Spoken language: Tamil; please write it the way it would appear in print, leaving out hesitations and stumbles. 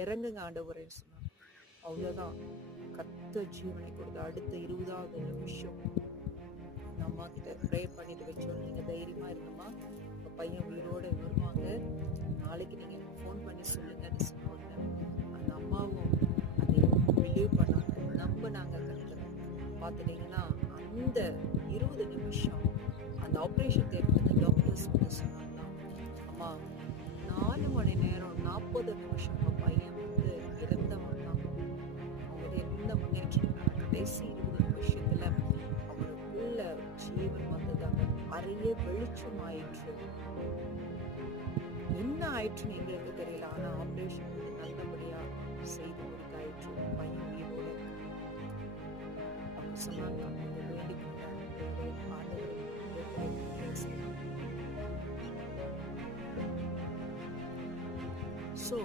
இறங்குங்க ஆண்டவரேன்னு சொன்னாங்க. அவ்வளவுதான், கர்த்தர் ஜீவனை கொடுத்த அடுத்த 20வது நிமிஷம் அந்த அம்மா கிட்ட ப்ரே பண்ணிட்டு வச்சோம். நீங்க தைரியமா இருங்கம்மா, உங்க பையன் உயிரோட வருவாங்க, நாளைக்கு நீங்க எனக்கு ஃபோன் பண்ணி சொல்லுங்கன்னு சொன்னாங்க. அந்த அம்மாவும் அதை பிலீவ் பண்ணாங்க, நம்பினாங்க கர்த்தரை. பார்த்துட்டீங்கன்னா அந்த 20 நிமிஷம் அந்த ஆப்ரேஷன் தேட்டர்ல டாக்டர்ஸ் வந்து சொன்னாங்கன்னா, அம்மா 4 மணி நேரம் 40 நிமிஷம் உங்க பையன் வந்து இறந்தவன் தான். அவங்க எந்த முன்னேற்றம் இல்லை. கடைசி 20 நிமிஷத்துல அவருக்குள்ள ஜீவன் வந்ததாங்க. அறைய வெளிச்சம் ஆயிற்று. என்ன ஆயிற்றுன்னு எங்களுக்கு தெரியல. ஆனா ஆபரேஷன் வந்து நல்லபடியா செய்து முடித்தாயிற்று. பையன் உயிரோட அவங்க சொன்னாங்க, அவங்க வேண்டிக்கொண்ட ஆண்டவரை ஸோ